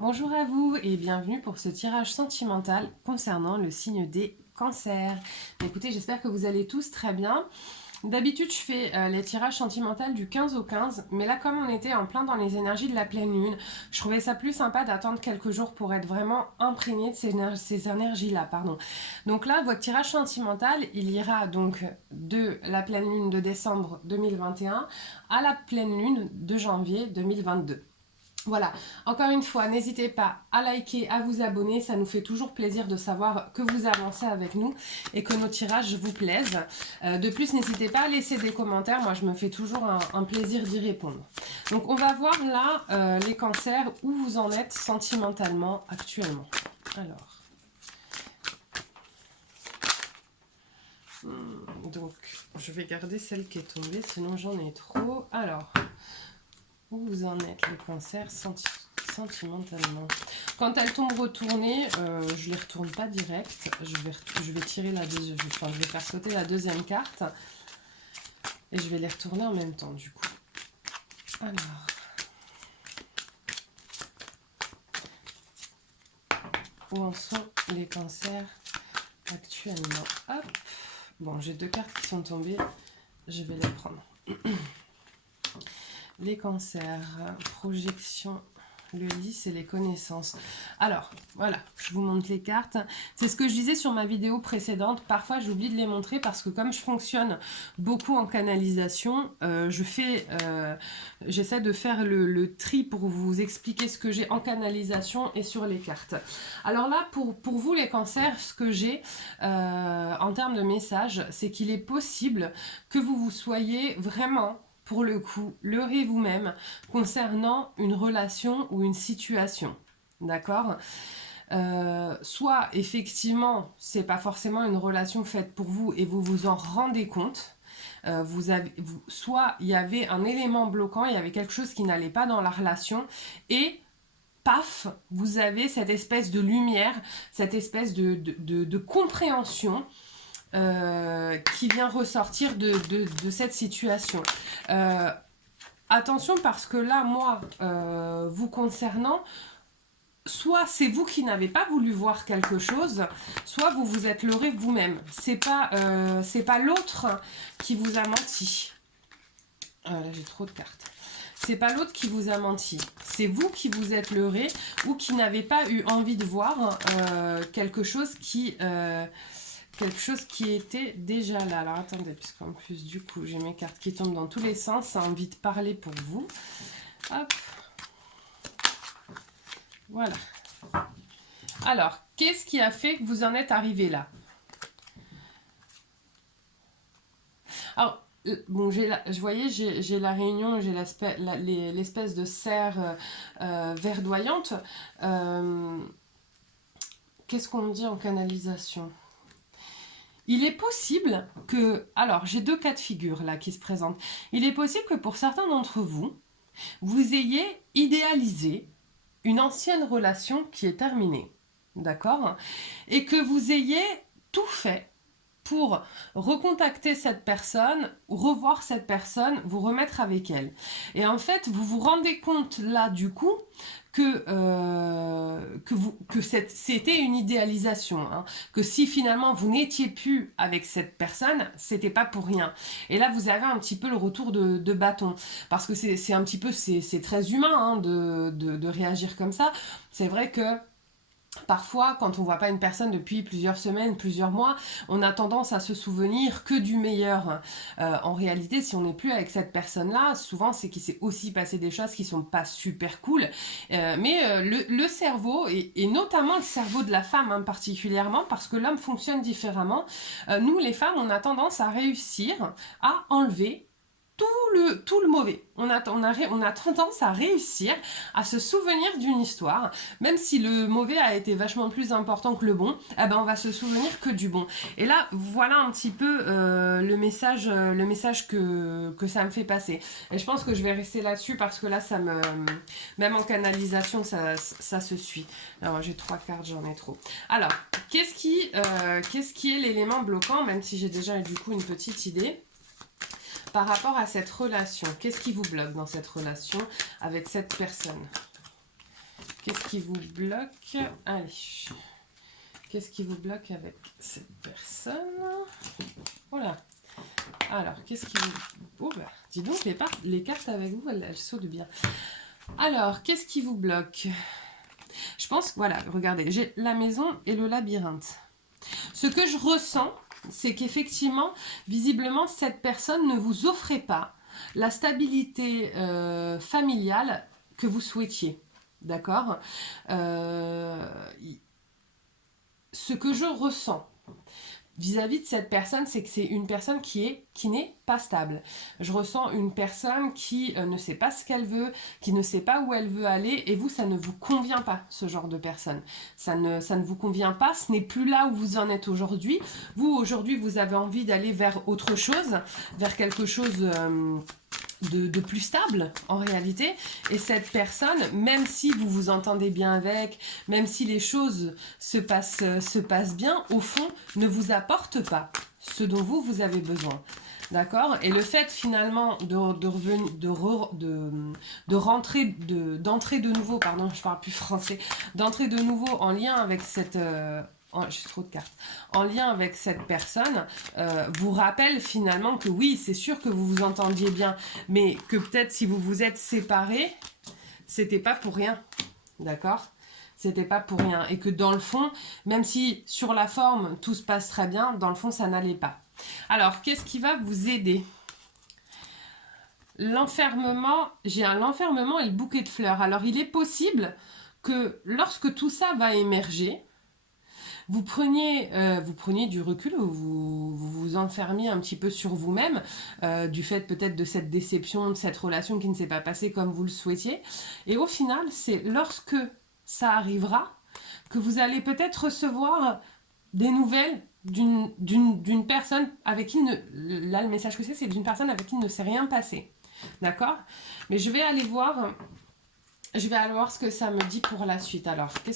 Bonjour à vous et bienvenue pour ce tirage sentimental concernant le signe des cancers. Écoutez, j'espère que vous allez tous très bien. D'habitude, je fais les tirages sentimentaux du 15 au 15, mais là, comme on était en plein dans les énergies de la pleine lune, je trouvais ça plus sympa d'attendre quelques jours pour être vraiment imprégné de ces énergies-là. Pardon. Donc là, votre tirage sentimental, il ira donc de la pleine lune de décembre 2021 à la pleine lune de janvier 2022. Voilà, encore une fois, n'hésitez pas à liker, à vous abonner, ça nous fait toujours plaisir de savoir que vous avancez avec nous et que nos tirages vous plaisent. De plus, n'hésitez pas à laisser des commentaires, moi je me fais toujours un plaisir d'y répondre. Donc on va voir là les cancers, où vous en êtes sentimentalement actuellement. Alors, donc je vais garder celle qui est tombée, sinon j'en ai trop. Alors, où vous en êtes les cancers sentimentalement? Quand elles tombent retournées, je les retourne pas direct. Je vais tirer la deuxième, enfin, je vais faire sauter la deuxième carte et je vais les retourner en même temps du coup. Alors, où en sont les cancers actuellement? Hop. Bon, j'ai deux cartes qui sont tombées, je vais les prendre. Les cancers, projection, le lys et les connaissances. Alors, voilà, je vous montre les cartes. C'est ce que je disais sur ma vidéo précédente. Parfois, j'oublie de les montrer parce que comme je fonctionne beaucoup en canalisation, j'essaie de faire le tri pour vous expliquer ce que j'ai en canalisation et sur les cartes. Alors là, pour vous les cancers, ce que j'ai en termes de message, c'est qu'il est possible que vous soyez vraiment pour le coup, leurrez vous-même concernant une relation ou une situation. D'accord? Soit effectivement, c'est pas forcément une relation faite pour vous et vous vous en rendez compte. Soit il y avait un élément bloquant, il y avait quelque chose qui n'allait pas dans la relation et paf, vous avez cette espèce de lumière, cette espèce de compréhension qui vient ressortir de cette situation. Attention parce que là, moi, vous concernant, soit c'est vous qui n'avez pas voulu voir quelque chose, soit vous vous êtes leurré vous-même. C'est pas l'autre qui vous a menti. Là, j'ai trop de cartes. C'est pas l'autre qui vous a menti. C'est vous qui vous êtes leurré ou qui n'avez pas eu envie de voir quelque chose qui était déjà là. Alors attendez, puisqu'en plus du coup j'ai mes cartes qui tombent dans tous les sens, ça a envie de parler pour vous. Hop. Voilà. Alors, qu'est-ce qui a fait que vous en êtes arrivé là? Alors, bon, je voyais, j'ai la réunion, j'ai l'espèce de serre verdoyante. Qu'est-ce qu'on me dit en canalisation? Il est possible que... Alors, j'ai deux cas de figure là qui se présentent. Il est possible que pour certains d'entre vous, vous ayez idéalisé une ancienne relation qui est terminée. D'accord? Et que vous ayez tout fait pour recontacter cette personne, revoir cette personne, vous remettre avec elle. Et en fait, vous vous rendez compte là du coup que c'était une idéalisation, hein. Que si finalement vous n'étiez plus avec cette personne, c'était pas pour rien. Et là, vous avez un petit peu le retour de bâton, parce que c'est un petit peu, c'est très humain, hein, de réagir comme ça. C'est vrai que parfois, quand on ne voit pas une personne depuis plusieurs semaines, plusieurs mois, on a tendance à se souvenir que du meilleur. En réalité, si on n'est plus avec cette personne-là, souvent c'est qu'il s'est aussi passé des choses qui sont pas super cool. Mais le cerveau, et notamment le cerveau de la femme hein, particulièrement, parce que l'homme fonctionne différemment, nous les femmes, on a tendance à réussir à enlever tout le mauvais. On a tendance à réussir à se souvenir d'une histoire, même si le mauvais a été vachement plus important que le bon, eh ben on va se souvenir que du bon. Et là, voilà un petit peu le message que ça me fait passer. Et je pense que je vais rester là-dessus parce que là, même en canalisation, ça se suit. Alors, j'ai 3 cartes, j'en ai trop. Alors, qu'est-ce qui est l'élément bloquant, même si j'ai déjà du coup une petite idée par rapport à cette relation? Qu'est-ce qui vous bloque dans cette relation avec cette personne? Qu'est-ce qui vous bloque? Allez. Qu'est-ce qui vous bloque avec cette personne? Voilà. Alors, qu'est-ce qui vous... Oh, bah, dis donc, les cartes avec vous, elles sautent bien. Alors, qu'est-ce qui vous bloque? Je pense, voilà, regardez, j'ai la maison et le labyrinthe. Ce que je ressens, c'est qu'effectivement, visiblement, cette personne ne vous offrait pas la stabilité familiale que vous souhaitiez. D'accord? Ce que je ressens vis-à-vis de cette personne, c'est que c'est une personne qui n'est pas stable. Je ressens une personne qui ne sait pas ce qu'elle veut, qui ne sait pas où elle veut aller, et vous, ça ne vous convient pas, ce genre de personne. Ça ne vous convient pas, ce n'est plus là où vous en êtes aujourd'hui. Vous, aujourd'hui, vous avez envie d'aller vers autre chose, vers quelque chose... De plus stable en réalité, et cette personne, même si vous vous entendez bien avec, même si les choses se passent bien, au fond ne vous apporte pas ce dont vous avez besoin. D'accord? Et le fait finalement d'entrer de nouveau, pardon, je parle plus français, d'entrer de nouveau en lien avec cette... j'ai trop de cartes. En lien avec cette personne, vous rappelle finalement que oui, c'est sûr que vous vous entendiez bien, mais que peut-être si vous vous êtes séparés, c'était pas pour rien. D'accord? C'était pas pour rien. Et que dans le fond, même si sur la forme tout se passe très bien, dans le fond ça n'allait pas. Alors, qu'est-ce qui va vous aider? L'enfermement, j'ai l'enfermement et le bouquet de fleurs. Alors, il est possible que lorsque tout ça va émerger, vous preniez du recul, vous enfermiez un petit peu sur vous-même, du fait peut-être de cette déception, de cette relation qui ne s'est pas passée comme vous le souhaitiez. Et au final, c'est lorsque ça arrivera que vous allez peut-être recevoir des nouvelles d'une personne avec qui là le message que c'est d'une personne avec qui il ne s'est rien passé. D'accord? Mais je vais aller voir ce que ça me dit pour la suite. Alors, où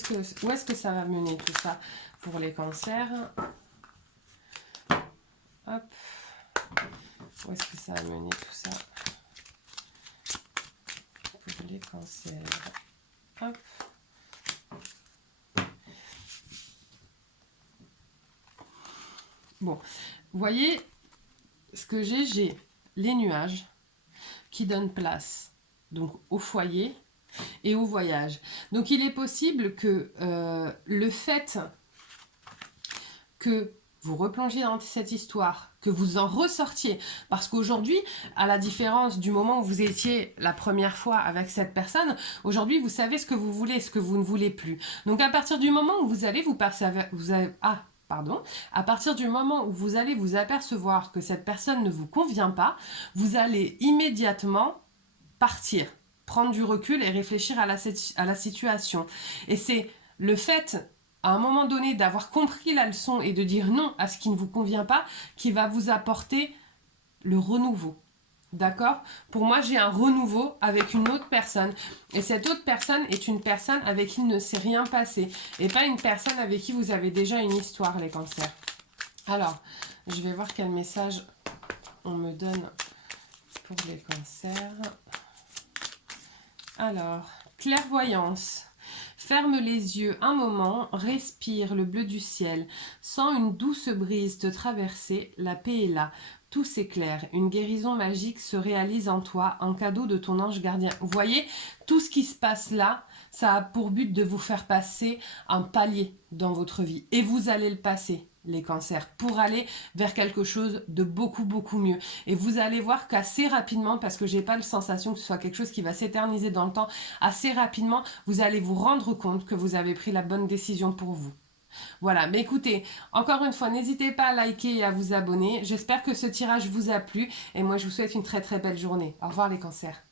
est-ce que ça va mener tout ça pour les cancers? Hop. Où est-ce que ça va mener tout ça pour les cancers? Hop. Bon, vous voyez, ce que j'ai les nuages qui donnent place donc au foyer et au voyage. Donc il est possible que le fait que vous replongiez dans cette histoire, que vous en ressortiez, parce qu'aujourd'hui, à la différence du moment où vous étiez la première fois avec cette personne, aujourd'hui vous savez ce que vous voulez, ce que vous ne voulez plus. Donc à partir du moment où vous allez à partir du moment où vous allez vous apercevoir que cette personne ne vous convient pas, vous allez immédiatement partir, prendre du recul et réfléchir à la situation. Et c'est le fait, à un moment donné, d'avoir compris la leçon et de dire non à ce qui ne vous convient pas, qui va vous apporter le renouveau. D'accord? Pour moi, j'ai un renouveau avec une autre personne. Et cette autre personne est une personne avec qui il ne s'est rien passé. Et pas une personne avec qui vous avez déjà une histoire, les cancers. Alors, je vais voir quel message on me donne pour les cancers. Alors, clairvoyance. Ferme les yeux un moment, respire le bleu du ciel. Sens une douce brise te traverser, la paix est là. Tout s'éclaire, une guérison magique se réalise en toi, un cadeau de ton ange gardien. Vous voyez, tout ce qui se passe là, ça a pour but de vous faire passer un palier dans votre vie. Et vous allez le passer, les cancers, pour aller vers quelque chose de beaucoup, beaucoup mieux. Et vous allez voir qu'assez rapidement, parce que j'ai pas la sensation que ce soit quelque chose qui va s'éterniser dans le temps, assez rapidement, vous allez vous rendre compte que vous avez pris la bonne décision pour vous. Voilà, mais écoutez, encore une fois, n'hésitez pas à liker et à vous abonner. J'espère que ce tirage vous a plu et moi je vous souhaite une très très belle journée. Au revoir les cancers.